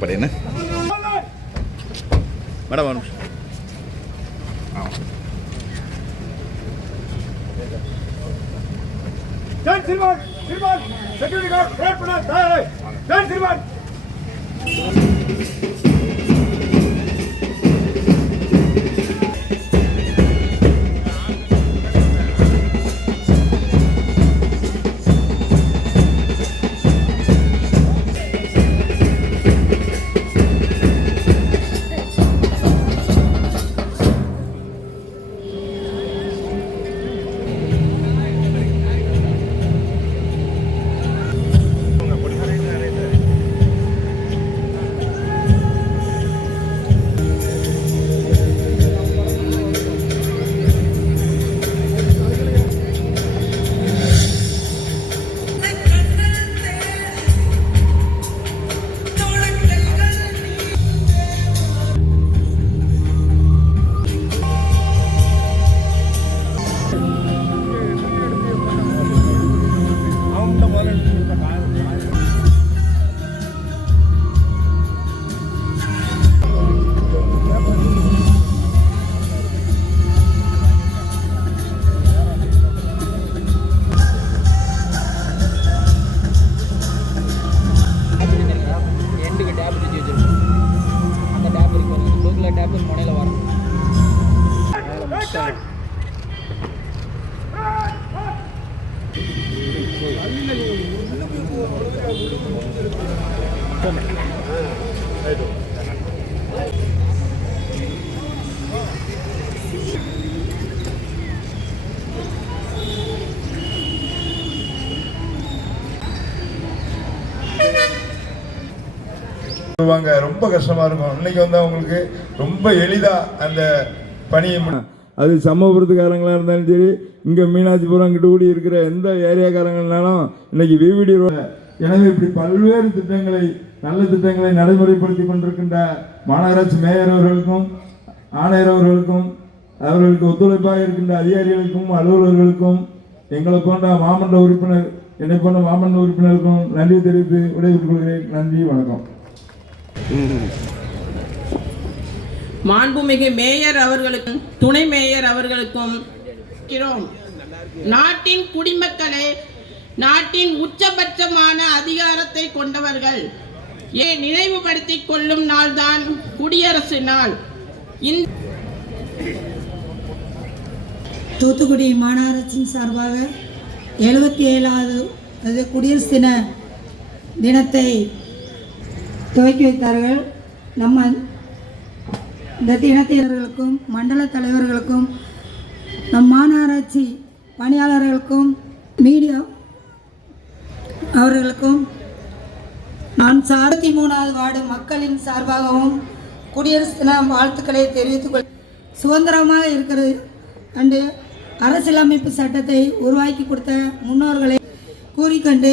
கடற்படை என்ன மேடம் வரும். ஜெய் சிறுவன் சிறுவன் செக்யூரிட்டி கார்டு கிரியேட் பண்ண தயாராய். ஜெய் சிறுவன் ரொம்ப கஷ்டமா இருக்கும். இன்னைக்கு வந்து அவங்களுக்கு ரொம்ப எளிதா அந்த பணியை அது சமபுரத்துக்காரங்களா இருந்தாலும் சரி, இங்க மீனாட்சிபுரம் கிட்ட கூடி இருக்கிற எந்த ஏரியாக்காரங்களாலும் இன்னைக்கு விவிடி. எனவே இப்படி பல்வேறு திட்டங்களை நல்ல திட்டங்களை நடைமுறைப்படுத்தி கொண்டிருக்கின்ற மாநகராட்சி மேயர் அவர்களுக்கும் ஆணையர் அவர்களுக்கும் அவர்களுக்கு ஒத்துழைப்பாக இருக்கின்ற அதிகாரிகளுக்கும் அலுவலர்களுக்கும் எங்களை போன்ற மாமன்ற உறுப்பினர் என்னை போன்ற மாமன்ற உறுப்பினருக்கும் நன்றி தெரிவித்து விடைபெற்றுக் கொள்கிறேன். நன்றி, வணக்கம். மாண்புமிகு மேயர் அவர்களுக்கும் துணை மேயர் அவர்களுக்கும் நாட்டின் குடிமக்களே, நாட்டின் உச்சபட்சமான அதிகாரத்தை கொண்டவர்கள் நினைவுபடுத்திக் கொள்ளும் நாள்தான் குடியரசு நாள். தூத்துக்குடி மாநகராட்சியின் சார்பாக 77வது குடியரசு தினத்தை துவக்கி வைத்தார்கள். நம்ம இந்த தினத்தினர்களுக்கும் மண்டல தலைவர்களுக்கும் நம் மாநகராட்சி பணியாளர்களுக்கும் மீடியா அவர்களுக்கும் நான் 63வது வார்டு மக்களின் சார்பாகவும் குடியரசு தின வாழ்த்துக்களை தெரிவித்துக் கொள். சுதந்திரமாக இருக்கிறது அண்டு அரசியலமைப்பு சட்டத்தை உருவாக்கி கொடுத்த முன்னோர்களை கூறிக்கொண்டு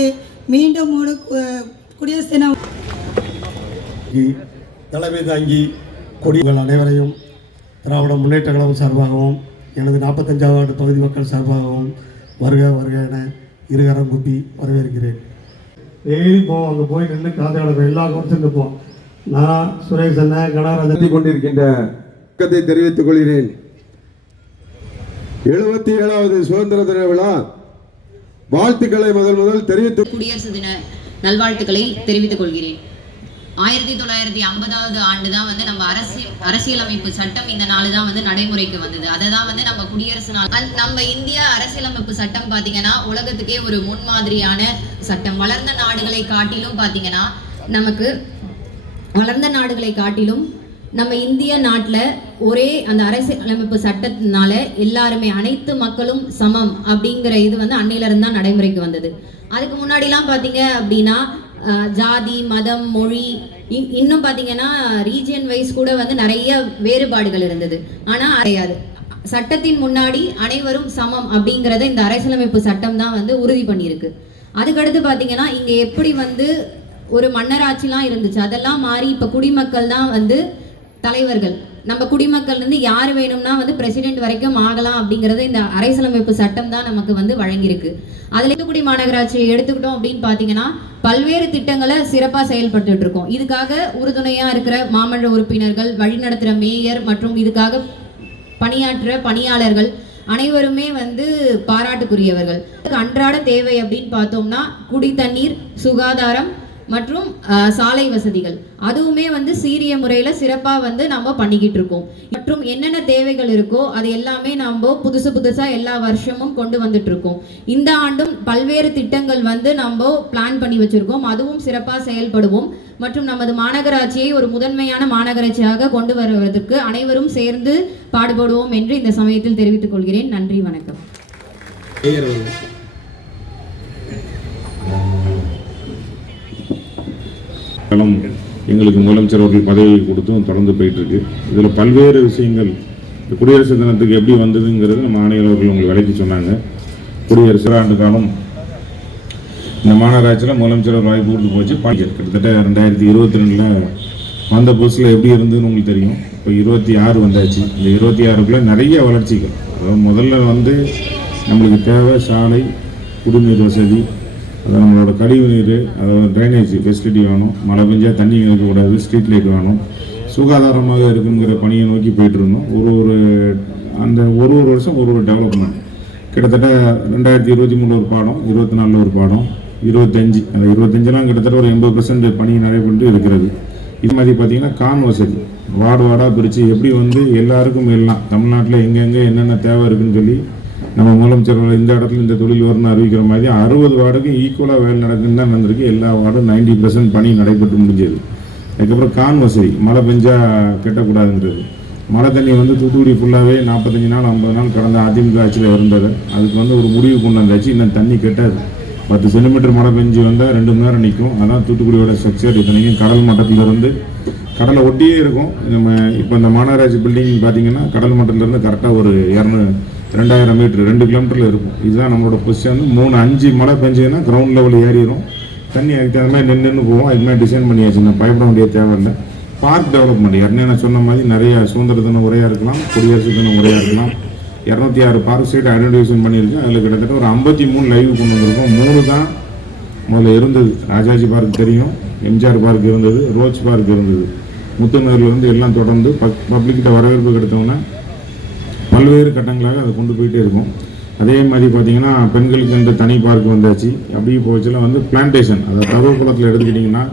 மீண்டும் ஒரு குடியரசு தினம் தலைமை தாங்கி கொடிகள் அனைவரையும் திராவிட முன்னேற்ற கழகம் சார்பாகவும் எனது 45வது வார்டு பகுதி மக்கள் சார்பாகவும் வருக வருக என இருகரம் கூப்பி வரவேற்கிறேன். டெய்லி போவோம், அங்கே போய் நின்று கலந்து கிடப்போம், எல்லா கோர்ஸும் இருப்போம். நான் சுரேஷ் அண்ணா கனகராஜன் கொண்டிருக்கின்ற பக்கத்தை தெரிவித்துக் கொள்கிறேன். 77வது சுதந்திர தின விழா வாழ்த்துக்களை முதல் தெரிவித்து குடியரசு தின நல்வாழ்த்துக்களை தெரிவித்துக் கொள்கிறேன். 1950வது ஆண்டு தான் வந்து நம்ம அரசியலமைப்பு சட்டம் இந்த நாள் தான் வந்து நடைமுறைக்கு வந்தது. அதை தான் வந்து நம்ம குடியரசு நாள். நம்ம இந்திய அரசியலமைப்பு சட்டம் பார்த்தீங்கன்னா உலகத்துக்கே ஒரு முன்மாதிரியான சட்டம். வளர்ந்த நாடுகளை காட்டிலும் பார்த்தீங்கன்னா நம்ம இந்திய நாட்டில் ஒரே அந்த அரசியலமைப்பு சட்டத்தினால எல்லாருமே அனைத்து மக்களும் சமம் அப்படிங்கிற இது வந்து அன்னையிலிருந்து தான் நடைமுறைக்கு வந்தது. அதுக்கு முன்னாடிலாம் பார்த்தீங்க அப்படின்னா ஜாதி மதம் மொழி இன்னும் பார்த்தீங்கன்னா ரீஜியன் வைஸ் கூட வந்து நிறைய வேறுபாடுகள் இருந்தது. ஆனால் கிடையாது, சட்டத்தின் முன்னாடி அனைவரும் சமம் அப்படிங்கிறத இந்த அரசியலமைப்பு சட்டம் தான் வந்து உறுதி பண்ணியிருக்கு. அதுக்கடுத்து பார்த்தீங்கன்னா இங்கே எப்படி வந்து ஒரு மன்னராட்சிலாம் இருந்துச்சு, அதெல்லாம் மாறி இப்போ குடிமக்கள் தான் வந்து தலைவர்கள். நம்ம குடிமக்கள் இருந்து யார் வேணும்னா வந்து பிரசிடென்ட் வரைக்கும் ஆகலாம் அப்படிங்கறது இந்த அரசியலமைப்பு சட்டம் தான் நமக்கு வந்து வழங்கியிருக்கு. அதுல தூத்துக்குடி மாநகராட்சியை எடுத்துக்கிட்டோம் அப்படின்னு பாத்தீங்கன்னா பல்வேறு திட்டங்களை சிறப்பா செயல்பட்டு இருக்கோம். இதுக்காக உறுதுணையா இருக்கிற மாமன்ற உறுப்பினர்கள், வழிநடத்துற மேயர் மற்றும் இதுக்காக பணியாற்ற பணியாளர்கள் அனைவருமே வந்து பாராட்டுக்குரியவர்கள். அன்றாட தேவை அப்படின்னு பார்த்தோம்னா குடி தண்ணீர், சுகாதாரம் மற்றும் சாலை வசதிகள் அதுவுமே வந்து சீரிய முறையில் சிறப்பாக வந்து நம்ம பண்ணிக்கிட்டு இருக்கோம். மற்றும் என்னென்ன தேவைகள் இருக்கோ அது எல்லாமே நம்ம புதுசாக எல்லா வருஷமும் கொண்டு வந்துட்டு இருக்கோம். இந்த ஆண்டும் பல்வேறு திட்டங்கள் வந்து நம்ம பிளான் பண்ணி வச்சிருக்கோம். அதுவும் சிறப்பாக செயல்படுவோம். மற்றும் நமது மாநகராட்சியை ஒரு முதன்மையான மாநகராட்சியாக கொண்டு வருவதற்கு அனைவரும் சேர்ந்து பாடுபடுவோம் என்று இந்த சமயத்தில் தெரிவித்துக் கொள்கிறேன். நன்றி, வணக்கம். எங்களுக்கு முதலமைச்சர் அவர்கள் பதவி கொடுத்தும் தொடர்ந்து போயிட்டு இருக்கு. இதில் பல்வேறு விஷயங்கள் இந்த குடியரசு தினத்துக்கு எப்படி வந்ததுங்கிறது நம்ம ஆணையர் அவர்கள் உங்களுக்கு விளக்கி சொன்னாங்க. குடியரசு ஆண்டு காலம் இந்த மாநகராட்சியில் முதலமைச்சர் வாய்ப்பு கொடுத்து போச்சு. கிட்டத்தட்ட 2022 வந்த புதுசில் எப்படி இருந்ததுன்னு உங்களுக்கு தெரியும். இப்போ 26 வந்தாச்சு. இந்த 26க்குள்ள நிறைய வளர்ச்சிகள். அதாவது முதல்ல வந்து நம்மளுக்கு தேவை சாலை, குடிநீர் வசதி, அது நம்மளோட கழிவு நீர், அதாவது ட்ரைனேஜ் ஃபெசிலிட்டி வேணும். மழை பெஞ்சால் தண்ணி நிற்கக்கூடாது, ஸ்ட்ரீட் லைட் வேணும். சுகாதாரமாக இருக்குங்கிற பணியை நோக்கி போயிட்டு இருந்தோம். ஒரு வருஷம் ஒரு டெவலப்மெண்ட். கிட்டத்தட்ட 2023 ஒரு பாடம், 24 ஒரு பாடம், 25 அந்த 25லாம் கிட்டத்தட்ட ஒரு 80% பணி நடைபெற்று இருக்கிறது. இது மாதிரி பார்த்தீங்கன்னா கான் வசதி வார்டாக பிரித்து எப்படி வந்து எல்லாருக்கும் எல்லாம் தமிழ்நாட்டில் எங்கெங்கே என்னென்ன தேவை இருக்குன்னு சொல்லி நம்ம முதலமைச்சர் இந்த இடத்துல இந்த தொழில் வரும்னு அறிவிக்கிற மாதிரி 60 வார்டுக்கும் ஈக்குவலாக வேலை நடக்குன்னு தான் நடந்திருக்கு. எல்லா வார்டும் 90% பணி நடைபெற்று முடிஞ்சது. அதுக்கப்புறம் கான் வசதி, மழை பெஞ்சால் கெட்டக்கூடாதுன்றது. மழை தண்ணி வந்து தூத்துக்குடி ஃபுல்லாகவே 45 நாள் 50 நாள் கடந்த அதிமுக ஆட்சியில் இருந்தது. அதுக்கு வந்து ஒரு முடிவு கொண்டு வந்தாச்சு. இன்னும் தண்ணி கெட்டாது. 10 சென்டிமீட்டர் மழை பெஞ்சு வந்தால் 2 மணி நேரம் நிற்கும். அதான் தூத்துக்குடியோட ஸ்ட்ரக்சர். இத்தனைக்கும் கடல் மட்டத்திலிருந்து கடலை ஒட்டியே இருக்கும். நம்ம இப்போ இந்த மாநகராட்சி பில்டிங் பார்த்தீங்கன்னா கடல் மட்டத்திலேருந்து கரெக்டாக ஒரு 2000 மீட்டர் 2 கிலோமீட்டரில் இருக்கும். இதுதான் நம்மளோட பொசிஷன். 3-5 மழை பெஞ்சதுன்னா கிரவுண்ட் லெவல் ஏறிடும். தண்ணி அதுக்கு தகுந்த மாதிரி நின்று போவோம். அது மாதிரி டிசைன் பண்ணியாச்சு. நான் பயப்பட வேண்டிய தேவையில்லை. பார்க் டெவலப்மெண்ட் ஏற்கனவே நான் சொன்ன மாதிரி நிறைய சுதந்திர தின உரையாக இருக்கலாம், குடியரசு தின உரையாக இருக்கலாம். 206 பார்க் சைட் ஐடென்டிஃபிகேஷன் பண்ணியிருக்கேன். அதில் கிட்டத்தட்ட ஒரு 53 லைவ் கொண்டு வந்திருக்கோம். 3 தான் முதல்ல இருந்தது. ராஜாஜி பார்க் தெரியும், எம்ஜிஆர் பார்க் இருந்தது, ரோஜ் பார்க் இருந்தது. முத்துநகரில் வந்து எல்லாம் தொடர்ந்து பப்ளிக்கிட்ட வரவேற்பு கிடைத்தோன்னா பல்வேறு கட்டங்களாக அதை கொண்டு போயிட்டே இருக்கும். அதே மாதிரி பார்த்தீங்கன்னா பெண்களுக்கு இந்த தனி பார்க் வந்தாச்சு. அப்படியே போச்சுல வந்து பிளான்டேஷன், அதை தகவல் எடுத்துக்கிட்டிங்கன்னா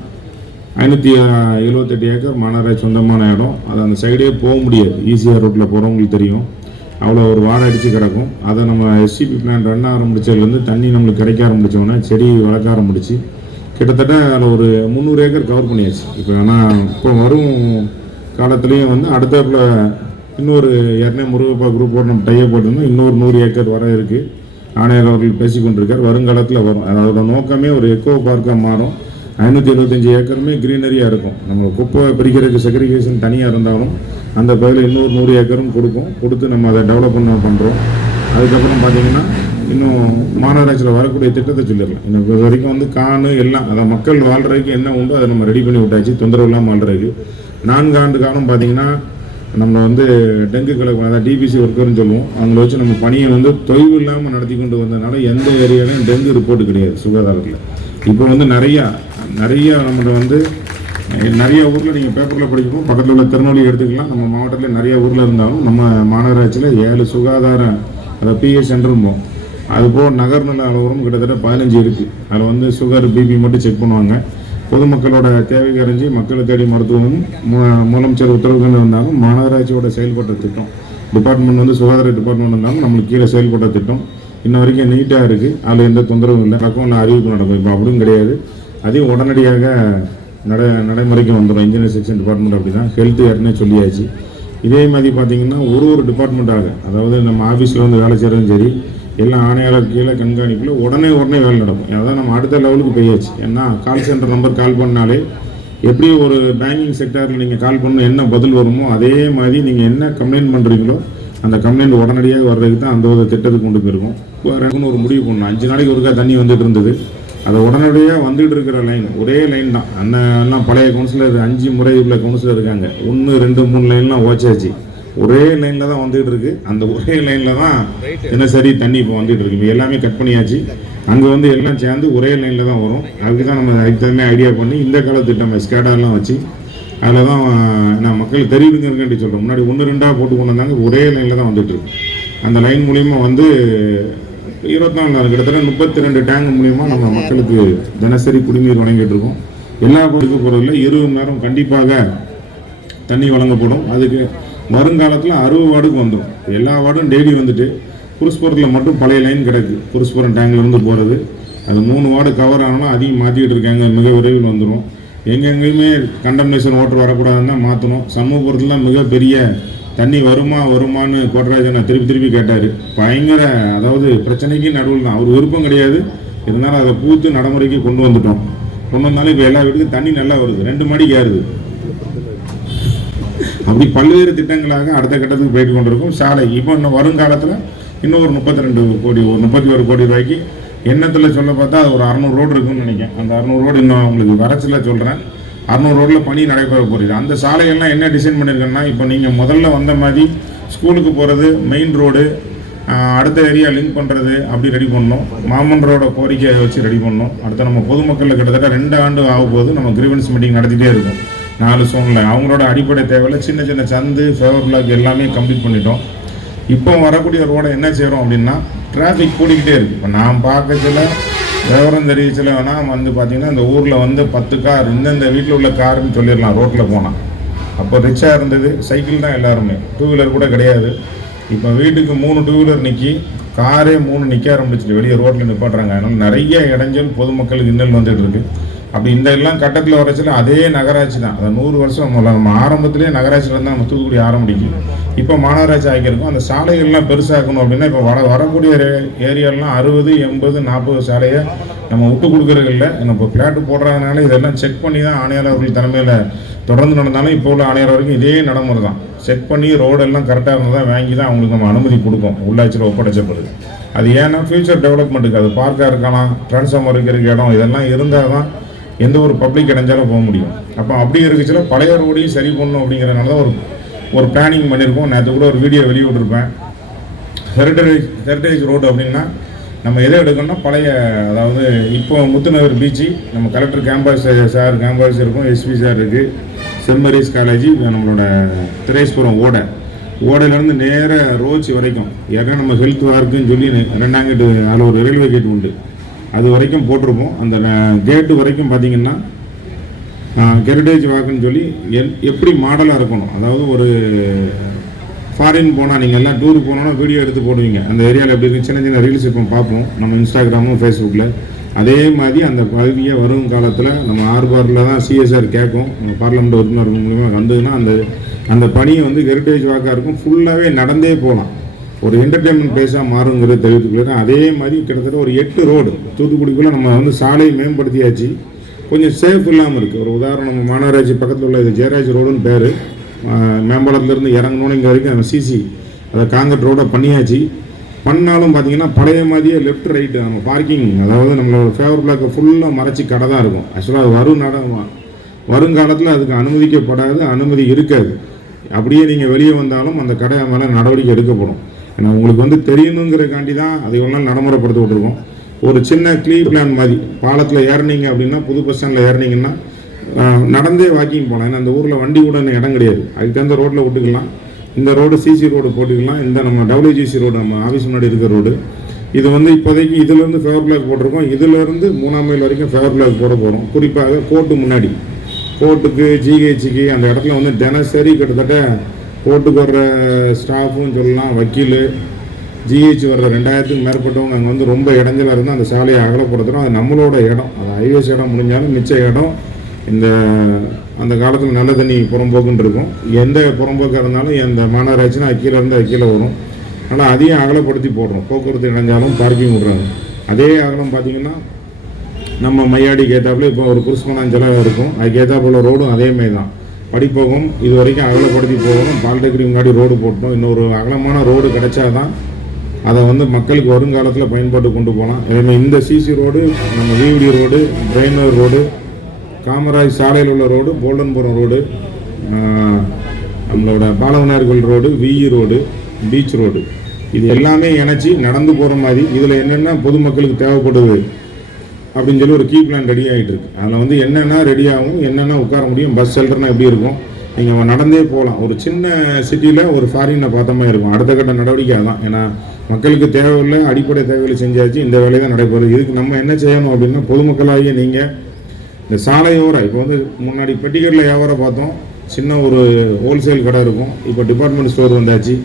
578 ஏக்கர் மாநகராட்சி சொந்தமான இடம். அது அந்த சைடே போக முடியாது. ஈசிஆர் ரோட்டில் போகிறவங்களுக்கு தெரியும். அவ்வளோ ஒரு வாடை அடித்து கிடக்கும். அதை நம்ம எஸ்சிபி பிளான் ரன் ஆரம்பித்ததுலேருந்து தண்ணி நம்மளுக்கு கிடைக்க ஆரம்பித்தோன்னே செடி வளர்க்க ஆரம்பிச்சு கிட்டத்தட்ட அதில் ஒரு 300 ஏக்கர் கவர் பண்ணியாச்சு. இப்போ ஆனால் இப்போ வரும் காலத்துலேயும் வந்து அடுத்தாப்புல இன்னொரு ஏற்கனவே முருகப்பா குரூப்போடு நம்ம டையை போட்டிருந்தோம். இன்னொரு 100 ஏக்கர் வர இருக்குது. ஆணையர் அவர்கள் பேசி கொண்டிருக்கார். வருங்காலத்தில் வரும். அதோட நோக்கமே ஒரு எக்கோ பார்க்காக மாறும். 575 ஏக்கருமே க்ரீனரியாக இருக்கும். நம்ம குப்பை பிரிக்கிறதுக்கு செக்ரிகேஷன் தனியாக இருந்தாலும் அந்த பகுதியில் இன்னொரு 100 ஏக்கரும் கொடுத்து நம்ம அதை டெவலப் பண்ணுறோம். அதுக்கப்புறம் பார்த்திங்கன்னா இன்னும் மாநகராட்சியில் வரக்கூடிய திட்டத்தை சொல்லிடலாம். இன்னும் இது வரைக்கும் வந்து காணு எல்லாம் அதை மக்கள் வாழ்கிறதுக்கு என்ன உண்டோ அதை நம்ம ரெடி பண்ணி விட்டாச்சு. தொந்தரவு இல்லாமல் வாழ்கிறதுக்கு 4 ஆண்டு காலம் பார்த்திங்கன்னா நம்ம வந்து டெங்கு கலெக்டர், அதாவது டிபிசி ஒர்க்கர்னு சொல்லுவோம். அவங்கள வச்சு நம்ம பணியை வந்து தொய்வு இல்லாமல் நடத்தி கொண்டு வந்ததுனால எந்த ஏரியாலையும் டெங்கு ரிப்போர்ட் கிடையாது சுகாதாரத்தில். இப்போ வந்து நிறையா நம்மகிட்ட வந்து நிறைய ஊரில் நீங்கள் பேப்பரில் படிக்கணும். பக்கத்தில் உள்ள திருநெல்வேலி எடுத்துக்கலாம். நம்ம மாவட்டத்தில் நிறைய ஊரில் இருந்தாலும் நம்ம மாநகராட்சியில் 7 சுகாதார அதாவது பிஎஸ் சென்டரும் அதுபோக நகர்நில அலுவலகம் கிட்டத்தட்ட 15 இருக்குது. அதில் வந்து சுகர் பிபி மட்டும் செக் பண்ணுவாங்க. பொதுமக்களோட தேவைக்கு அறிஞ்சு மக்களை தேடி மருத்துவமும் முதலமைச்சர் உத்தரவுகள் இருந்தாலும் மாநகராட்சியோட செயல்பட்ட திட்டம் டிபார்ட்மெண்ட் வந்து சுகாதார டிபார்ட்மெண்ட் இருந்தாலும் நம்மளுக்கு கீழே செயல்பட்ட திட்டம் இன்ன வரைக்கும் நீட்டாக இருக்குது. அதில் எந்த தொந்தரவும் இல்லை. நடக்கும் அறிவிப்பு நடக்கும். இப்போ அப்படியும் கிடையாது. அதையும் உடனடியாக நடைமுறைக்கு வந்துடும். இன்ஜினியர் செக்ஷன் டிபார்ட்மெண்ட் அப்படி தான். ஹெல்த் ஏற்கனவே சொல்லியாச்சு. இதே மாதிரி பார்த்திங்கன்னா ஒரு டிபார்ட்மெண்ட்டாக அதாவது நம்ம ஆஃபீஸில் வந்து வேலை செய்கிறதும் சரி எல்லாம் ஆணையாளர் கீழே கண்காணிப்பில் உடனே வேலை நடக்கும். அதான் நம்ம அடுத்த லெவலுக்கு போயாச்சு. ஏன்னா கால் சென்டர் நம்பர் கால் பண்ணாலே எப்படி ஒரு பேங்கிங் செக்டரில் நீங்கள் கால் பண்ணணும் என்ன பதில் வருமோ அதே மாதிரி நீங்கள் என்ன கம்ப்ளைண்ட் பண்ணுறீங்களோ அந்த கம்ப்ளைண்ட் உடனடியாக வர்றதுக்கு தான் அந்த ஒரு திட்டத்துக்கு கொண்டு போயிருக்கோம். ஒரு முடிவு பண்ணணும். 5 நாளைக்கு ஒருக்கா தண்ணி வந்துட்டு இருந்தது. அதை உடனடியாக வந்துட்டு இருக்கிற லைன் ஒரே லைன் தான். அந்த எல்லாம் பழைய கவுன்சிலர் 5 முறை உள்ள கவுன்சிலர் இருக்காங்க. 1, 2, 3 லைன்லாம் ஓச்சாச்சு. ஒரே லைனில் தான் வந்துகிட்டு இருக்கு. அந்த ஒரே லைனில் தான் தினசரி தண்ணி இப்போ வந்துட்டு இருக்கு. இப்போ எல்லாமே கட் பண்ணியாச்சு. அங்கே வந்து எல்லாம் சேர்ந்து ஒரே லைனில் தான் வரும். அதுக்கு தான் நம்ம அதுக்கு தகுந்த ஐடியா பண்ணி இந்த கால திட்டம் ஸ்கேடாலாம் வச்சு அதில் தான் நான் மக்கள் தெரியுதுங்கிறேன் சொல்கிறேன். முன்னாடி 1, 2 போட்டு கொண்டு வந்தாங்க. ஒரே லைனில் தான் வந்துட்டு இருக்கு. அந்த லைன் மூலிமா வந்து 24 நாள் கிட்டத்தட்ட 32 டேங்க் மூலிமா நம்ம மக்களுக்கு தினசரி குடிநீர் வழங்கிட்டு இருக்கோம். எல்லா கொடுக்க போகிறதில்ல 20 மணி நேரம் கண்டிப்பாக தண்ணி வழங்கப்படும். அதுக்கு வருங்காலத்தில் 60 வார்டுக்கு வந்துடும். எல்லா வார்டும் டெய்லி வந்துட்டு புருஸ்புரத்தில் மட்டும் பழைய லைன் கிடக்கு. புருஸ்புரம் டேங்க்லேருந்து போகிறது அது 3 வார்டு கவர் ஆனாலும் அதையும் மாற்றிக்கிட்டு இருக்காங்க. மிக விரைவில் வந்துடும். எங்கெங்கேயுமே கண்டம்னேஷன் வாட்டர் வரக்கூடாதுன்னு தான் மாற்றணும். சமூகத்தில் தான் மிகப்பெரிய தண்ணி வருமானு கோட்டராஜன் திருப்பி கேட்டார். பயங்கர அதாவது பிரச்சனைக்கு நடுவில் தான். அவர் விருப்பம் கிடையாது. இருந்தாலும் அதை பூத்து நடைமுறைக்கு கொண்டு வந்துட்டோம். கொண்டு வந்தாலும் இப்போ எல்லா வீட்டுக்கும் தண்ணி நல்லா வருது. 2 மாடிக்கு ஏறுது. அப்படி பல்வேறு திட்டங்களாக அடுத்த கட்டத்துக்கு போயிட்டு கொண்டிருக்கும். சாலை இப்போ இன்னும் வருங்காலத்தில் இன்னும் ஒரு 32 கோடி 31 கோடி ரூபாய்க்கு எண்ணத்தில் சொல்ல பார்த்தா அது ஒரு 600 ரோடு இருக்குன்னு நினைக்கிறேன். அந்த 600 ரோடு இன்னும் உங்களுக்கு வரச்சில் சொல்கிறேன். 600 ரோடில் பணி நடைபெற போகிறது. அந்த சாலைகள்லாம் என்ன டிசைன் பண்ணியிருக்கேன்னா, இப்போ நீங்கள் முதல்ல வந்த மாதிரி ஸ்கூலுக்கு போகிறது, மெயின் ரோடு, அடுத்த ஏரியா லிங்க் பண்ணுறது அப்படி ரெடி பண்ணோம். மாமன் ரோட கோரிக்கையை வச்சு ரெடி பண்ணோம். அடுத்த நம்ம பொதுமக்களில் கிட்டத்தட்ட 2 ஆண்டு ஆகும்போது நம்ம கிரீவன்ஸ் மீட்டிங் நடத்திட்டே இருக்கோம். 4 சோனில் அவங்களோட அடிப்படை தேவையில் சின்ன சின்ன சந்து ஃபேவர் பிளாக் எல்லாமே கம்ப்ளீட் பண்ணிட்டோம். இப்போ வரக்கூடிய ரோடை என்ன செய்கிறோம் அப்படின்னா, டிராஃபிக் கூடிக்கிட்டே இருக்குது. இப்போ நான் பார்க்கச்சில விவரம் தெரிவிச்சில் வேணால் வந்து பார்த்திங்கன்னா இந்த ஊரில் வந்து 10 கார் இந்தந்த வீட்டில் உள்ள காருன்னு சொல்லிடலாம் ரோட்டில் போனால். அப்போ ரிக்ஷா இருந்தது, சைக்கிள் தான் எல்லாருமே, 2 வீலர் கூட கிடையாது. இப்போ வீட்டுக்கு 3 2 வீலர் நிற்கி, காரே 3 நிற்க ஆரம்பிச்சுட்டு வெளியே ரோட்டில் நிப்பாட்டுறாங்க. அதனால் நிறைய இடைஞ்சல் பொதுமக்களுக்கு இன்னல் வந்துட்டு இருக்கு. அப்படி இந்த எல்லாம் கட்டத்தில் வரச்சில அதே நகராட்சி தான். அதை 100 வருஷம் நம்ம ஆரம்பத்திலே நகராட்சியில் தான் நம்ம தூத்துக்குடி ஆரம்பிக்கும். இப்போ மாநகராட்சி ஆகியிருக்கும். அந்த சாலைகள்லாம் பெருசாக்கணும் அப்படின்னா இப்போ வரக்கூடிய ஏரியாலாம் 60, 80, 40 சாலையை நம்ம விட்டு கொடுக்குறது இல்லை. இப்போ பிளாட்டு போடுறதுனால இதெல்லாம் செக் பண்ணி தான் ஆணையாளர் அவர்கள் தலைமையில் தொடர்ந்து நடந்தாலும் இப்போ உள்ள ஆணையாளர் வரைக்கும் இதே நடைமுறை தான். செக் பண்ணி ரோடெல்லாம் கரெக்டாக இருந்தால் வாங்கி தான் அவங்களுக்கு நம்ம அனுமதி கொடுப்போம். உள்ளாட்சியில் ஒப்படைச்சப்படுது. அது ஏன்னா ஃபியூச்சர் டெவலப்மெண்ட்டுக்கு அது பார்க்காக இருக்கலாம், டிரான்ஸ்ஃபார்மர் இருக்கிற இடம் இதெல்லாம் இருந்தால் தான் எந்த ஒரு பப்ளிக் இடைஞ்சாலும் போக முடியும். அப்போ அப்படி இருக்குச்சுல பழைய ரோடையும் சரி பண்ணணும் அப்படிங்கிறனால தான் ஒரு பிளானிங் பண்ணியிருக்கோம். நேற்று கூட ஒரு வீடியோ வெளியிட்டிருப்பேன். ஹெரிட்டேஜ் ரோடு அப்படின்னா நம்ம எதை எடுக்கணும்னா பழைய, அதாவது இப்போ முத்துநகர் பீச்சு, நம்ம கலெக்டர் கேம்பஸ் சார் கேம்பஸ் இருக்கும், எஸ்பி சார் இருக்குது, செம்மரிஸ் காலேஜ், நம்மளோட திரேஸ்புரம் ஓடையிலேருந்து நேர ரோச்சி வரைக்கும் ஏற்கனவே நம்ம ஹெல்த் வார்க்குன்னு சொல்லி 2ஆம் கேட்டு அதில் ஒரு ரயில்வே கேட் உண்டு, அது வரைக்கும் போட்டிருப்போம். அந்த கேட்டு வரைக்கும் பார்த்திங்கன்னா ஹெரிட்டேஜ் வாக்குன்னு சொல்லி எப்படி மாடலாக இருக்கணும். அதாவது ஒரு ஃபாரின் போனால் நீங்கள் எல்லாம் டூருக்கு போனோன்னா வீடியோ எடுத்து போடுவீங்க. அந்த ஏரியாவில் எப்படி இருக்குது சின்ன சின்ன ரீல்ஸ் இப்போ பார்ப்போம் நம்ம இன்ஸ்டாகிராமும் ஃபேஸ்புக்கில். அதே மாதிரி அந்த பகுதியை வரும் காலத்தில் நம்ம ஆர்பாரில் தான் சிஎஸ்ஆர் கேட்கும். நம்ம பார்லிமெண்ட் உறுப்பினர் மூலிமா வந்ததுன்னா அந்த பணியை வந்து ஹெரிட்டேஜ் வாக்காக இருக்கும். ஃபுல்லாகவே நடந்தே போகலாம். ஒரு என்டர்டெயின்மெண்ட் பிளேஸாக மாறுங்கிறது தெரிவித்துக்கலாம். அதே மாதிரி கிட்டத்தட்ட ஒரு 8 ரோடு தூத்துக்குடிக்குள்ளே நம்ம வந்து சாலையை மேம்படுத்தியாச்சு. கொஞ்சம் சேஃப் இல்லாமல் இருக்குது. ஒரு உதாரணம், நம்ம மாநகராட்சி பக்கத்தில் உள்ள இது ஜெயராஜ் ரோடுன்னு பேர். மேம்பாலத்திலேருந்து இறங்கணுன்னு இங்கே வரைக்கும் நம்ம சிசி அதை காங்கிரட் ரோடை பண்ணியாச்சு. பண்ணாலும் பார்த்தீங்கன்னா பழைய மாதிரியே லெஃப்ட் ரைட்டு நம்ம பார்க்கிங், அதாவது நம்மளோட ஃபேவர் பிளாக்கை ஃபுல்லாக மறைச்சி கடை தான் இருக்கும். ஆக்சுவலாக அது வருங்காலத்தில் அதுக்கு அனுமதிக்கப்படாது, அனுமதி இருக்காது. அப்படியே நீங்கள் வெளியே வந்தாலும் அந்த கடை மேலே நடவடிக்கை எடுக்கப்படும். ஏன்னா உங்களுக்கு வந்து தெரியணுங்கிறக்காண்டி தான் அதை ஒரு நாள் நடைமுறைப்படுத்த விட்டுருக்கோம். ஒரு சின்ன க்ளீன் பிளான் மாதிரி பாலத்தில் ஏறினீங்க அப்படின்னா, புது பஸ் ஸ்டாண்டில் ஏறினீங்கன்னா நடந்தே வாக்கிங் போகலாம். ஏன்னா அந்த ஊரில் வண்டி கூட இடம் கிடையாது. அதுக்கு தகுந்த ரோட்டில் விட்டுக்கலாம். இந்த ரோடு சிசி ரோடு போட்டுக்கலாம். இந்த நம்ம WGC ரோடு நம்ம ஆஃபீஸ் முன்னாடி இருக்கிற ரோடு இது வந்து இப்போதைக்கு இதிலேருந்து ஃபேவர் பிளாக் போட்டிருக்கோம். இதிலேருந்து 3ஆம் மைல் வரைக்கும் ஃபேவர் பிளாக் போட போகிறோம். குறிப்பாக கோர்ட்டு முன்னாடி, கோர்ட்டுக்கு ஜிஹெச்சுக்கு அந்த இடத்துல வந்து தினசரி கிட்டத்தட்ட கோர்ட்டுக்கு வர்ற ஸ்டாஃபும் சொல்லலாம், வக்கீல், ஜிஹெச் வர்ற 2000க்கும் மேற்பட்டவங்க அங்கே வந்து ரொம்ப இடைஞ்சலாக இருந்தால் அந்த சாலையை அகலப்படுத்துகிறோம். அது நம்மளோட இடம், அது ஹைவேஸ் இடம் முடிஞ்சாலும் மிச்ச இடம் அந்த காலத்தில் நல்ல தண்ணி புறம்போக்குன்னு இருக்கும். எந்த புறம்போக்காக இருந்தாலும் அந்த மாநகராட்சினா கீழே இருந்து அது கீழே வரும். ஆனால் அதையும் அகலப்படுத்தி போடுறோம். போக்குவரத்து இடைஞ்சாலும் பார்க்கிங் விடுறாங்க. அதே அகலம் பார்த்திங்கன்னா நம்ம மையாடிக்கு ஏற்றாப்புல இப்போ ஒரு குருஸ்மனாஞ்சலாக இருக்கும். அதுக்கு ஏற்றாப்புல ரோடும் அதேமாரி தான் படிப்போகும். இது வரைக்கும் அகலப்படுத்தி போகணும். பாலிடெக்னிக் முன்னாடி ரோடு போட்டோம். இன்னொரு அகலமான ரோடு கிடைச்சா தான் அதை வந்து மக்களுக்கு வருங்காலத்தில் பயன்பாட்டு கொண்டு போகலாம். இதேமாதிரி இந்த சிசி ரோடு, நம்ம விவிடி ரோடு, பிரெயினர் ரோடு, காமராஜ் சாலையில் உள்ள ரோடு, போல்டன்புரம் ரோடு, நம்மளோட பாலவனார் கோயில் ரோடு, விஇ ரோடு, பீச் ரோடு, இது எல்லாமே இணைச்சி நடந்து போகிற மாதிரி இதில் என்னென்ன பொதுமக்களுக்கு தேவைப்படுது அப்படின்னு சொல்லி ஒரு கீ பிளான் ரெடி ஆகிட்டு இருக்கு. அதில் வந்து என்னென்ன ரெடி ஆகும், என்னென்ன உட்கார முடியும், பஸ் ஷெல்டர்னா எப்படி இருக்கும், நீங்கள் நடந்தே போகலாம். ஒரு சின்ன சிட்டியில் ஒரு ஃபாரினை பார்த்த மாதிரி இருக்கும். அடுத்த கட்ட நடவடிக்கை தான். ஏன்னா மக்களுக்கு தேவையில்லை, அடிப்படை தேவைகளை செஞ்சாச்சு, இந்த வேலை தான் நடைபெறுது. இதுக்கு நம்ம என்ன செய்யணும் அப்படின்னா, பொதுமக்களாகிய நீங்கள் இந்த சாலையோரம் இப்போ வந்து முன்னாடி பெட்டிக்கடையில் வியாபாரம் பார்த்தோம், சின்ன ஒரு ஹோல்சேல் கடை இருக்கும், இப்போ டிபார்ட்மெண்ட் ஸ்டோர் வந்தாச்சு.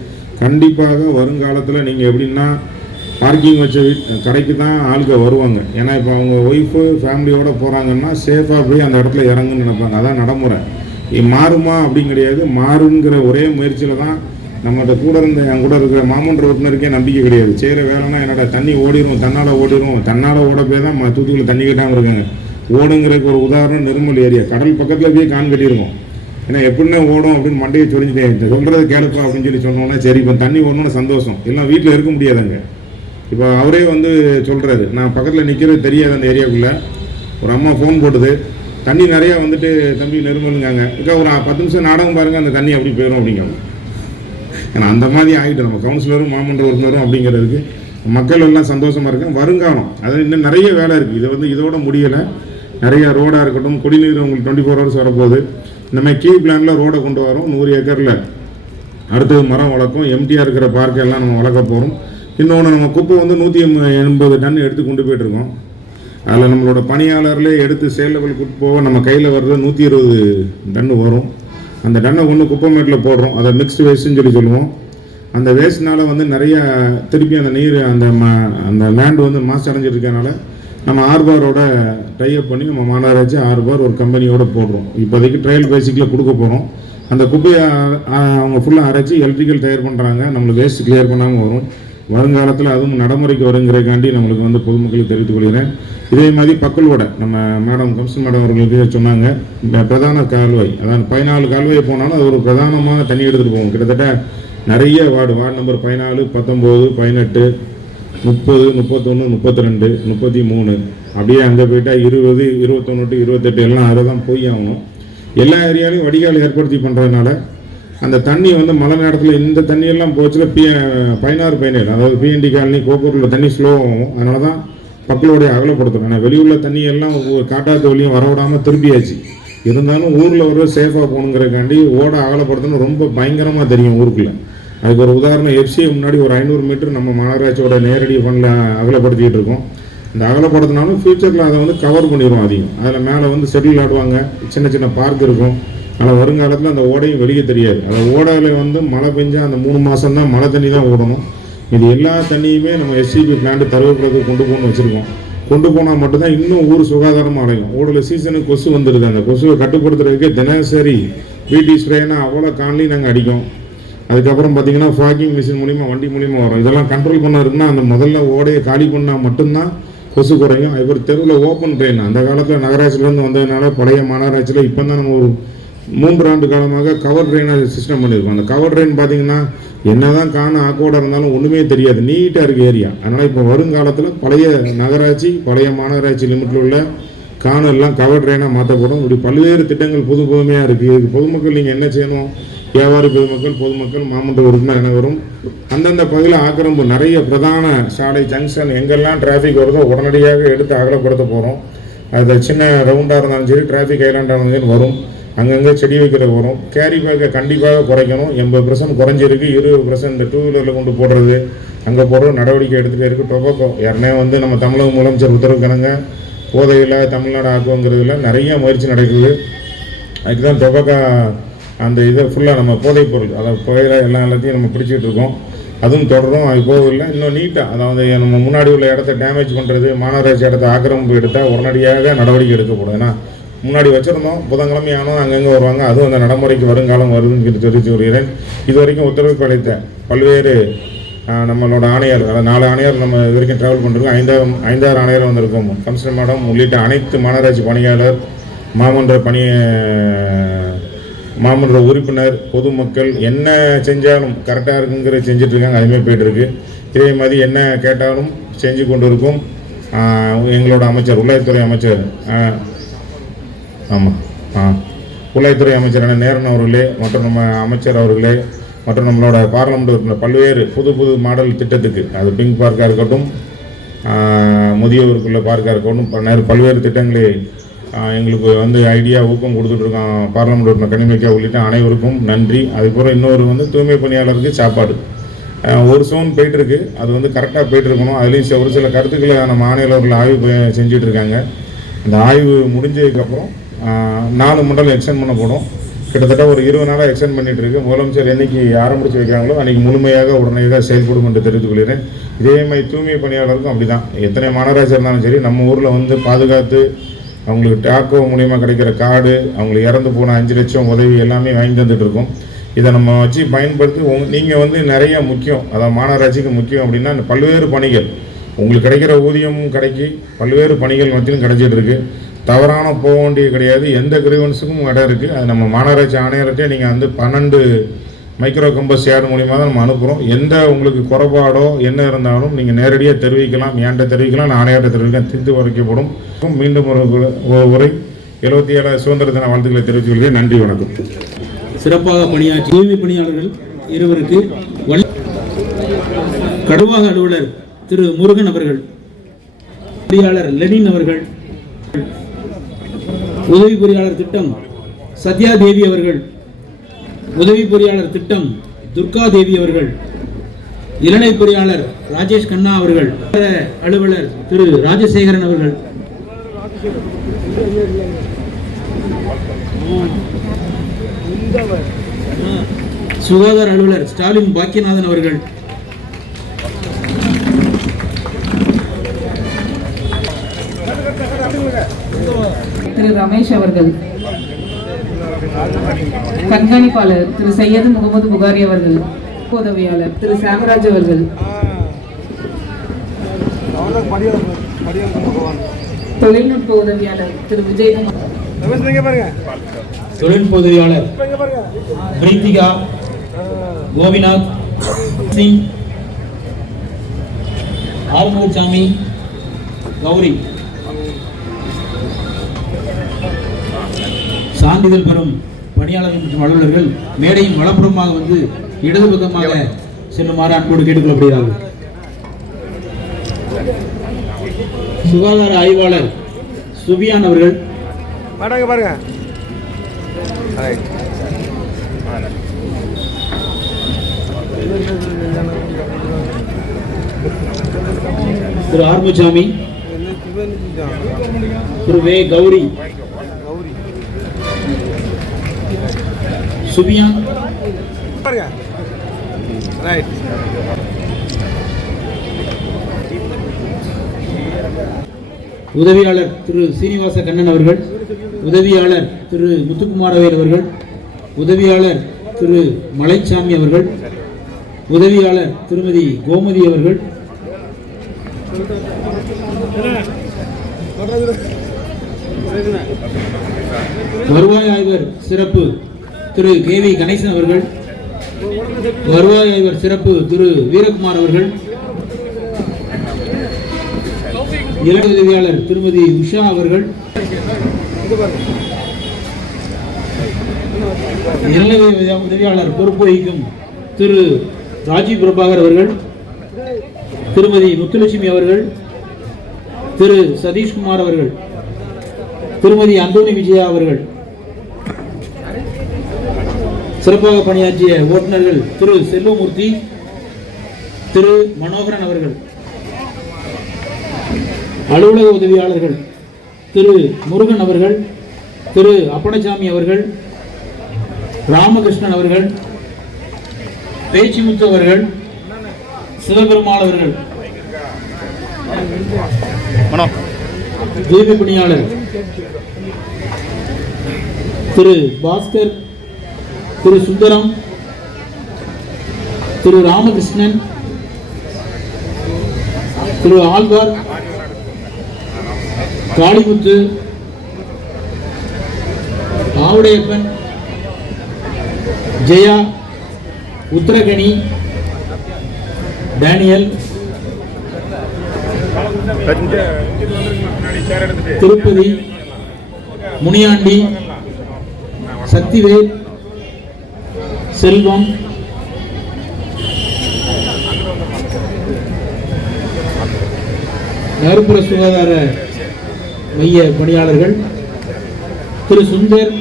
கண்டிப்பாக வருங்காலத்தில் நீங்கள் எப்படின்னா பார்க்கிங் வச்ச கடைக்கு தான் ஆளுங்க வருவாங்க. ஏன்னா இப்போ அவங்க ஒய்ஃபு ஃபேமிலியோடு போகிறாங்கன்னா சேஃபாக போய் அந்த இடத்துல இறங்குன்னு நினைப்பாங்க. அதான் நடைமுறை. மாறுமா அப்படின்னு கிடையாது. மாறுங்கிற ஒரே முயற்சியில் தான் நம்மகிட்ட கூட இருந்த என் கூட இருக்கிற மாமன்ற உறுப்பினருக்கே நம்பிக்கை கிடையாது. செய்கிற வேலைன்னா என்னடா தண்ணி ஓடிடும், தன்னால் ஓட போய் தான் தூத்துக்குள்ள தண்ணி கட்டாமல் இருக்காங்க. ஓடுங்கிறதுக்கு ஒரு உதாரணம் நிர்மல் ஏரியா, கடல் பக்கத்தில் போய் கான் கட்டியிருக்கோம். ஏன்னா எப்படின்னா ஓடும் அப்படின்னு மண்டையை சொல்லிக்கிட்டேன், சொல்கிறது கேளுப்பா அப்படின்னு சொல்லி சொன்னோன்னா சரி இப்போ தண்ணி ஓடணும்னு சந்தோஷம். எல்லாம் வீட்டில் இருக்க முடியாதுங்க. இப்போ அவரே வந்து சொல்கிறாரு, நான் பக்கத்தில் நிற்கிறது தெரியாது அந்த ஏரியாவுக்குள்ளே. ஒரு அம்மா ஃபோன் போட்டுது, தண்ணி நிறையா வந்துட்டு தம்பி நிர்மலுங்காங்க, இக்கா ஒரு 10 நிமிஷம் நாடகம் பாருங்கள் அந்த தண்ணி அப்படி போயிடும் அப்படிங்காங்க. ஏன்னா அந்த மாதிரி ஆகிட்டு நம்ம கவுன்சிலரும் மாமன்ற உறுப்பினரும் அப்படிங்கிறதுக்கு மக்கள் எல்லாம் சந்தோஷமாக இருக்கேன். வருங்காலம் அது இன்னும் நிறைய வேலை இருக்குது. இதை வந்து இதோட முடியலை. நிறைய ரோடாக இருக்கட்டும், குடிநீர் உங்களுக்கு 24 hours வரப்போகுது. இந்த மாதிரி கீ பிளானில் ரோடை கொண்டு வரோம். 100 ஏக்கரில் அடுத்தது மரம் வளர்க்கும். எம்டிஆர் இருக்கிற பார்க்கெல்லாம் நம்ம வளர்க்க போகிறோம். இன்னொன்று நம்ம குப்பை வந்து 180 டன் எடுத்து கொண்டு போய்ட்டுருக்கோம். அதில் நம்மளோட பணியாளர்களே எடுத்து சேல் லெவலுக்கு போக நம்ம கையில் வர்றது 120 டன்னு வரும். அந்த டன்னை ஒன்று குப்பை மேட்டில் போடுறோம். அதை மிக்ஸ்டு வேஸ்ட்டுன்னு சொல்லி சொல்லுவோம். அந்த வேஸ்ட்னால வந்து நிறைய திருப்பி அந்த நீர் அந்த லேண்டு வந்து மாசு அடைஞ்சிட்டு இருக்கனால நம்ம ஆர்பாரோட டைப் பண்ணி நம்ம மாநகராட்சி ஆர்பார் ஒரு கம்பெனியோட போடுறோம். இப்போதைக்கு ட்ரையல் பேசிக்கில் கொடுக்க போகிறோம். அந்த குப்பையை அவங்க ஃபுல்லாக அரைச்சி எலக்ட்ரிக்கல் தயார் பண்ணுறாங்க. நம்மளுக்கு வேஸ்ட் கிளியர் பண்ணாமல் வரும். வருங்காலத்தில் அதுவும் நடைமுறைக்கு வருங்கிறக்காண்டி நம்மளுக்கு வந்து பொதுமக்களுக்கு தெரிவித்துக் கொள்கிறேன். இதே மாதிரி பக்கல்வோட நம்ம மேடம் கமிஷன் மேடம் அவர்களுக்கு சொன்னாங்க, இந்த பிரதான கால்வாய், அதாவது 14 கால்வாய் போனாலும் அது ஒரு பிரதானமாக தண்ணி எடுத்துகிட்டு போவோம். கிட்டத்தட்ட நிறைய வார்டு நம்பர் 14, 19, 18, 30, 31, 32, 33 அப்படியே அங்கே போயிட்டால் 20, 21, 28 எல்லாம் அதை தான் போய் ஆகணும். எல்லா ஏரியாலையும் வடிகால் ஏற்படுத்தி பண்ணுறதுனால அந்த தண்ணி வந்து மழை நேரத்தில் இந்த தண்ணியெல்லாம் போச்சுல 16, 17 அதாவது பிஎன்டி காலனி கோப்பூரில் தண்ணி ஸ்லோவாகும். அதனால தான் பக்கலோடைய அகலப்படுத்தணும். ஏன்னா வெளியுள்ள தண்ணியெல்லாம் காட்டாத்து வழியும் வரவிடாமல் திருப்பியாச்சு. இருந்தாலும் ஊரில் ஒரு சேஃபாக போகணுங்கிறக்காண்டி ஓட அகலப்படுத்தணும். ரொம்ப பயங்கரமாக தெரியும் ஊருக்குள்ளே. அதுக்கு ஒரு உதாரணம், எஃப்சியை முன்னாடி ஒரு 500 மீட்டர் நம்ம மாநகராட்சியோட நேரடி ஃபண்டில் அகலப்படுத்திக்கிட்டு இருக்கோம். இந்த அகலப்படுத்தினாலும் ஃபியூச்சரில் அதை வந்து கவர் பண்ணிடுவோம் அதிகம். அதில் மேலே வந்து செட்டில் ஆடுவாங்க, சின்ன சின்ன பார்க் இருக்கும். ஆனால் வருங்காலத்தில் அந்த ஓடையும் வெளியே தெரியாது. அந்த ஓடையில் வந்து மழை பெஞ்சால் அந்த 3 மாதம் தான் மழை தண்ணி தான் ஓடணும். இது எல்லா தண்ணியுமே நம்ம எஸ்சிபி பிளான்ட் தருவப்படுறதுக்கு கொண்டு போகணும்னு வச்சுருக்கோம். கொண்டு போனால் மட்டும்தான் இன்னும் ஊர் சுகாதாரமாக அடையும். ஓடல சீசனுக்கு கொசு வந்துடுது. அந்த கொசுவை கட்டுப்படுத்துறதுக்கு தினசரி பிடி ஸ்ப்ரேனா அவ்வளோ கான்லையும் நாங்கள் அடிக்கும். அதுக்கப்புறம் பார்த்தீங்கன்னா ஃபாகிங் மிஷின் மூலிமா வண்டி மூலிமா வரும். இதெல்லாம் கண்ட்ரோல் பண்ண இருக்குன்னா அந்த முதல்ல ஓடையை காலி பண்ணால் மட்டும்தான் கொசு குறையும். அதுக்கப்புறம் தெருவில் ஓப்பன் ட்ரெயின் அந்த காலத்தில் நகராட்சியிலேருந்து வந்ததுனால பழைய மாநகராட்சியில் இப்போ தான் நம்ம ஒரு 3 ஆண்டு காலமாக கவர் ட்ரெயினாக சிஸ்டம் பண்ணியிருக்கோம். அந்த கவர் ட்ரெயின் பார்த்தீங்கன்னா என்னதான் ஆக்கோட இருந்தாலும் ஒன்றுமே தெரியாது, நீட்டாக இருக்குது ஏரியா. அதனால் இப்போ வருங்காலத்தில் பழைய நகராட்சி பழைய மாநகராட்சி லிமிட்டில் உள்ள எல்லாம் கவர் ட்ரெயினாக மாற்றப்படும். இப்படி பல்வேறு திட்டங்கள் புதுமையாக இருக்குது. இதுக்கு பொதுமக்கள் நீங்கள் என்ன செய்யணும், வியாபாரி பொதுமக்கள் மாமன்ற உறுப்பினர் அனைவரும் அந்தந்த பகுதியில் ஆக்கிரமிப்பு நிறைய பிரதான சாலை ஜங்ஷன் எங்கெல்லாம் டிராஃபிக் வருதோ உடனடியாக எடுத்து அகலப்படுத்த போகிறோம். அது சின்ன ரவுண்டாக இருந்தாலும் சரி, டிராஃபிக் ஐலாண்டாக இருந்தாலும் வரும். அங்கங்கே செடி வைக்கிறது வரும். கேரி பேக்கை கண்டிப்பாக குறைக்கணும். 80% குறைஞ்சிருக்கு. 20% இந்த 2 வீலரில் கொண்டு போடுறது அங்கே போடுற நடவடிக்கை எடுத்துகிட்டே இருக்குது. டொபாக்கோ ஏற்கனவே வந்து நம்ம தமிழக முதலமைச்சர் உத்தரவு கணங்க போதையில் தமிழ்நாடு ஆக்குவங்கிறதுல நிறைய முயற்சி நடக்குது. அதுக்கு தான் டொபாக்கோ அந்த இதை ஃபுல்லாக நம்ம போதைப் பொருள் அதாவது புகையில எல்லாத்தையும் நம்ம பிடிச்சிட்டு இருக்கோம். அதுவும் தொடரும். அது போகவில்லை. இன்னும் நீட்டாக அதாவது நம்ம முன்னாடி உள்ள இடத்த டேமேஜ் பண்ணுறது, மாநகராட்சி இடத்த ஆக்கிரமிப்பு எடுத்தால் உடனடியாக நடவடிக்கை எடுக்கப்படும். ஏன்னா முன்னாடி வச்சுருந்தோம், புதன்கிழமை ஆனோம் அங்கங்கே வருவாங்க. அதுவும் அந்த நடைமுறைக்கு வருங்காலம் வருதுன்னு தெரிவித்து வருகிறேன். இது வரைக்கும் ஒத்துழைப்பு அளித்த பல்வேறு நம்மளோட ஆணையர், அதாவது 4 ஆணையர் நம்ம இது வரைக்கும் ட்ராவல் பண்ணிருக்கோம். 5ஆறு ஆணையர் வந்திருக்கோம். கமிஷனர் மேடம் உள்ளிட்ட அனைத்து மாநகராட்சி பணியாளர், மாமன்ற மாமன்ற உறுப்பினர் பொதுமக்கள் என்ன செஞ்சாலும் கரெக்டாக இருக்குங்கிற செஞ்சிட்ருக்காங்க. அதுமாதிரி போய்ட்டுருக்கு. இதே மாதிரி என்ன கேட்டாலும் செஞ்சு கொண்டு இருக்கும் எங்களோட அமைச்சர், உள்ளாட்சித்துறை அமைச்சர். ஆமாம், உள்ளாட்சித்துறை அமைச்சரான நேரன் அவர்களே மற்றும் நம்ம அமைச்சர் அவர்களே மற்றும் நம்மளோட பார்லமெண்ட் உறுப்பினர் பல்வேறு புது புது மாடல் திட்டத்துக்கு, அது பிங்க் பார்க்காக இருக்கட்டும், முதியோருக்குள்ள பார்க்காக இருக்கட்டும், பல்வேறு திட்டங்களை எங்களுக்கு வந்து ஐடியா ஊக்கம் கொடுத்துட்ருக்கோம். பார்லமெண்ட் உறுப்பினர் கனிமொழி உள்ளிட்ட அனைவருக்கும் நன்றி. அதுக்கப்புறம் இன்னொரு தூய்மை பணியாளருக்கு சாப்பாடு ஒரு சோன் போயிட்டுருக்கு. அது கரெக்டாக போயிட்டுருக்கணும். அதுலேயும் ஒரு சில கருத்துக்களை நம்ம மாநிலவர்கள் ஆய்வு செஞ்சிட்ருக்காங்க. அந்த ஆய்வு முடிஞ்சதுக்கப்புறம் 4 மண்டலம் எக்ஸ்டெண்ட் பண்ணப்படும். கிட்டத்தட்ட ஒரு 20 நாளாக எக்ஸ்டெண்ட் பண்ணிகிட்ருக்கு. முதலமைச்சர் என்றைக்கு ஆரம்பித்து வைக்கிறாங்களோ அன்றைக்கி முழுமையாக உடனடியாக செயல்படும் என்று தெரிவித்துக் கொள்கிறேன். இதே மாதிரி தூய்மை பணியாளருக்கும் அப்படி தான். எத்தனை மாநகராட்சி இருந்தாலும் சரி, நம்ம ஊரில் பாதுகாத்து அவங்களுக்கு டாக்கோ மூலிமா கிடைக்கிற கார்டு, அவங்களுக்கு இறந்து போன 5 லட்சம் உதவி எல்லாமே வாங்கி தந்துட்டுருக்கோம். இதை நம்ம வச்சு பயன்படுத்தி நீங்கள் நிறைய முக்கியம், அதாவது மாநகராட்சிக்கு முக்கியம் அப்படின்னா இந்த பல்வேறு பணிகள் உங்களுக்கு கிடைக்கிற ஊதியமும் கிடைக்கி பல்வேறு பணிகள் மத்தியும் கிடைச்சிட்ருக்கு. தவறான போக வேண்டியது கிடையாது. எந்த கிரீவன்ஸுக்கும் இடம் இருக்குது. அது நம்ம மாநகராட்சி ஆணையர்கிட்டே நீங்கள் 12 மைக்ரோ கம்பஸ் யார்டு மூலிமா தான் நம்ம அனுப்புகிறோம். எந்த உங்களுக்கு குறைபாடோ என்ன இருந்தாலும் நீங்கள் நேரடியாக தெரிவிக்கலாம். என்கிட்ட தெரிவிக்கலாம், நான் ஆணையர்கிட்ட தெரிவிக்கலாம். தீர்த்து வைக்கப்படும். மீண்டும் ஒரு உரை 77 சுதந்திர தின வாழ்த்துக்களை தெரிவித்துக் கொள்கிறேன். நன்றி, வணக்கம். சிறப்பாக பணியாற்றி தூய்மை பணியாளர்கள் இருவருக்கு கடுவாக அலுவலர் திரு முருகன் அவர்கள், பொறியாளர் லெனின் அவர்கள், உதவி பொறியாளர் திட்டம் சத்யா தேவி அவர்கள், உதவி பொறியாளர் திட்டம் துர்கா தேவி அவர்கள், இளநிலை பொறியாளர் ராஜேஷ் கண்ணா அவர்கள், அலுவலர் திரு ராஜசேகரன் அவர்கள், சுகாதார அலுவலர் ஸ்டாலின் பாக்கியநாதன் அவர்கள், திரு ரமேஷ் அவர்கள், கண்காணிப்பாளர் திரு சையது முகமது புகாரி அவர்கள், உதவியாளர் திரு சாமராஜ் அவர்கள், தொழில்நுட்ப உதவியாளர் திரு விஜயகுமார், தொழில்நுட்ப உதவியாளர் பிரீத்திகா, கோபிநாத் சிங், ஆறுமுகசாமி, கௌரி. சான்றிதழ் பெறும் பணியாளர்கள் மற்றும் அலுவலர்கள் மேடையின் வலப்புறமாக இடது பக்கமாக செல்லுமாறு அன்போடு கேட்டுக்கொள்ளப்படுகிறார்கள். சுகாதார ஆய்வாளர் சுபியான் அவர்கள், பாருங்க திரு ஆறுமுகசாமி, திரு வே கௌரி, சுபியான், உதவியாளர் திரு சீனிவாச கண்ணன் அவர்கள், உதவியாளர் திரு முத்துக்குமாரவேல் அவர்கள், உதவியாளர் திரு மலைச்சாமி அவர்கள், உதவியாளர் திருமதி கோமதி அவர்கள், வருவாய் ஆய்வர் சிறப்பு திரு கேவி கணேசன் அவர்கள், வருவாய் ஆய்வர் சிறப்பு திரு வீரகுமார் அவர்கள், இளநிலை உதவியாளர் திருமதி உஷா அவர்கள், இளநிலை உதவியாளர் பொறுப்பு வகிக்கும் திரு ராஜீவ் பிரபாகர் அவர்கள், திருமதி முத்துலட்சுமி அவர்கள், திரு சதீஷ்குமார் அவர்கள், திருமதி அந்தோனி விஜயா அவர்கள், சிறப்பாக பணியாற்றிய ஓட்டுநர்கள் திரு செல்வமூர்த்தி, திரு மனோகரன் அவர்கள், அலுவலக உதவியாளர்கள் திரு முருகன் அவர்கள், திரு அப்பனசாமி அவர்கள், ராமகிருஷ்ணன் அவர்கள், பேச்சிமுத்து அவர்கள், சிவபெருமாள் அவர்கள், தூய்மை பணியாளர் திரு பாஸ்கர், திரு சுந்தரம், திரு ராமகிருஷ்ணன், திரு ஆழ்வார், காளிமுத்து, ஆவுடையப்பன், ஜெயா, உத்தரகனி, டேனியல், திருப்பதி, முனியாண்டி, சக்திவேல், செல்வம், நகர்ப்புற சுகாதார மைய பணியாளர்கள் திரு சுந்தர்,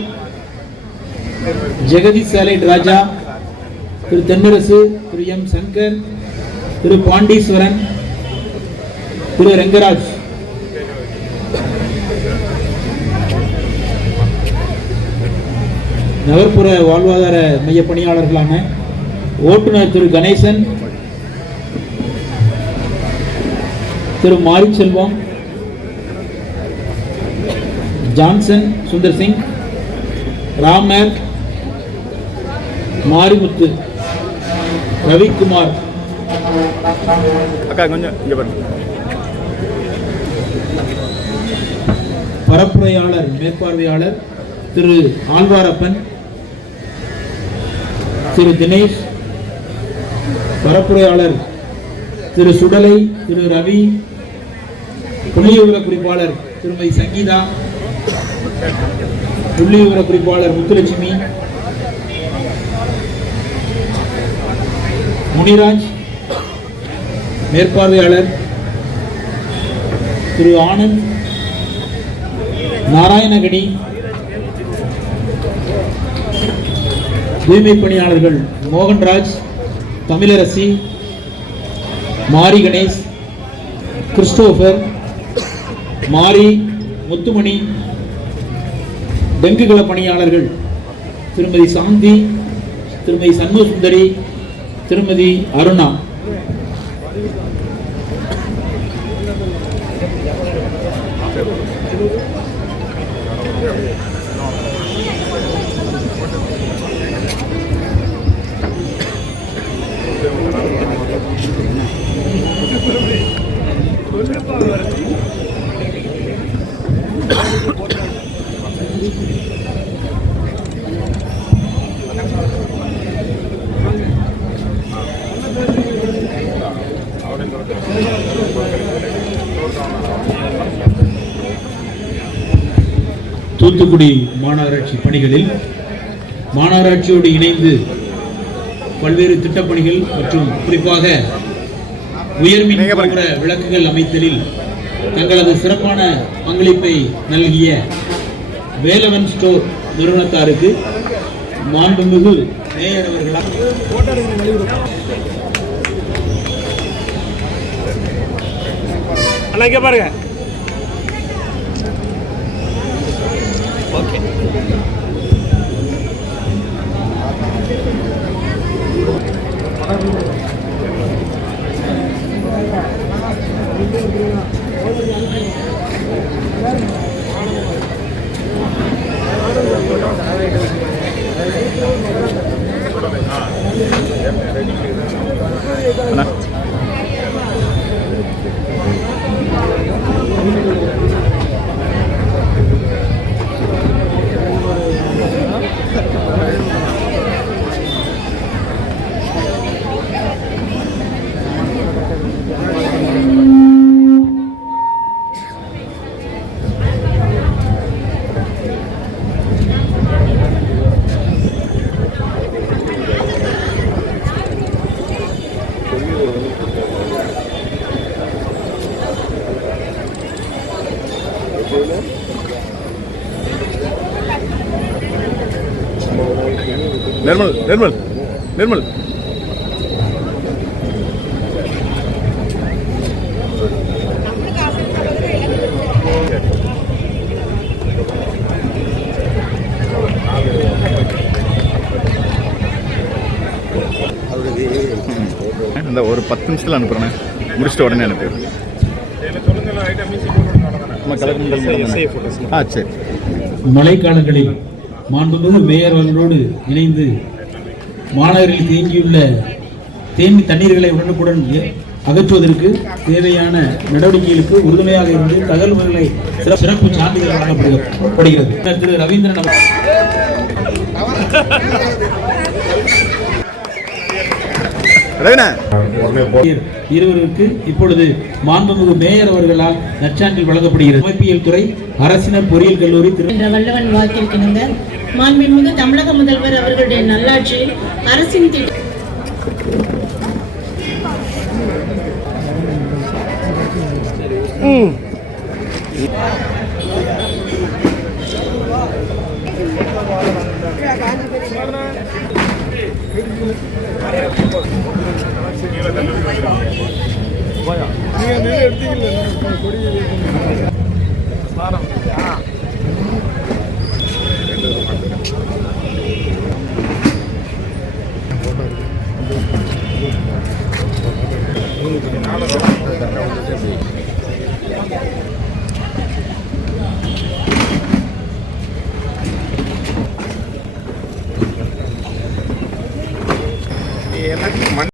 ஜெகதீஷ் சாலைட் ராஜா, திரு தென்னரசு, திரு எம் சங்கர், திரு பாண்டீஸ்வரன், திரு ரங்கராஜ், நகர்ப்புற வாழ்வாதார மைய பணியாளர்களான ஓட்டுநர் திரு கணேசன், திரு மாரிச்செல்வம், ஜான்சன் சுந்தர் சிங், ராமர், மாரிமுத்து, ரவிக்குமார், பரப்புரையாளர் மேற்பார்வையாளர் திரு ஆழ்வாரப்பன், திரு தினேஷ், பரப்புரையாளர் திரு சுடலை, திரு ரவி, புள்ளிவிவர குறிப்பாளர் திருமதி சங்கீதா, புள்ளிவிவர குறிப்பாளர் முத்துலட்சுமி, முனிராஜ், மேற்பார்வையாளர் திரு ஆனந்த், நாராயணகணி, தூய்மை பணியாளர்கள் மோகன்ராஜ், தமிழரசி, மாரி கணேஷ், கிறிஸ்டோபர், மாரி, முத்துமணி, டெங்கு கள பணியாளர்கள் திருமதி சாந்தி, திருமதி சண்முக சுந்தரி, திருமதி அருணா. தூத்துக்குடி மாநகராட்சி பணிகளில் மாநகராட்சியோடு இணைந்து பல்வேறு திட்டப்பணிகள் மற்றும் குறிப்பாக உயர்மின் கோபுர விளக்குகள் அமைத்தலில் தங்களது சிறப்பான பங்களிப்பை நல்கிய வேலவன் ஸ்டோர் நிறுவனத்தாருக்கு மாண்புமிகு மேயர் அவர்களால் பாருங்க. ஓகே. निर्मल निर्मल निर्मल இந்த ஒரு 10 நிமிஷத்துல அனுப்புறேன் முடிச்சிட்டு உடனே அனுப்பிடுறேன் சரி மழைக்காலங்களில் மாண்புமிகு மேயர் அவர்களோடு இணைந்து மாநகரில் தேங்கியுள்ள தண்ணீர்களை உடனுக்குடன் அகற்றுவதற்கு தேவையான நடவடிக்கைகளுக்கு உறுதுணையாக இருந்து தகவல்களை சிறப்பு சான்றிதழ் வழங்கப்படுகிறது. திரு ரவீந்திரன் இருவருக்கு இப்பொழுது மாண்புமிகு மேயர் அவர்களால் நற்சான்றிதழ் வழங்கப்படுகிறது. அமைப்பியல் துறை அரசினர் பொறியியல் கல்லூரி என்ற வல்லவன் வாக்கிற்கிணங்க மாண்புமிகு தமிழக முதல்வர் அவர்களுடைய நல்லாட்சியில் அரசின்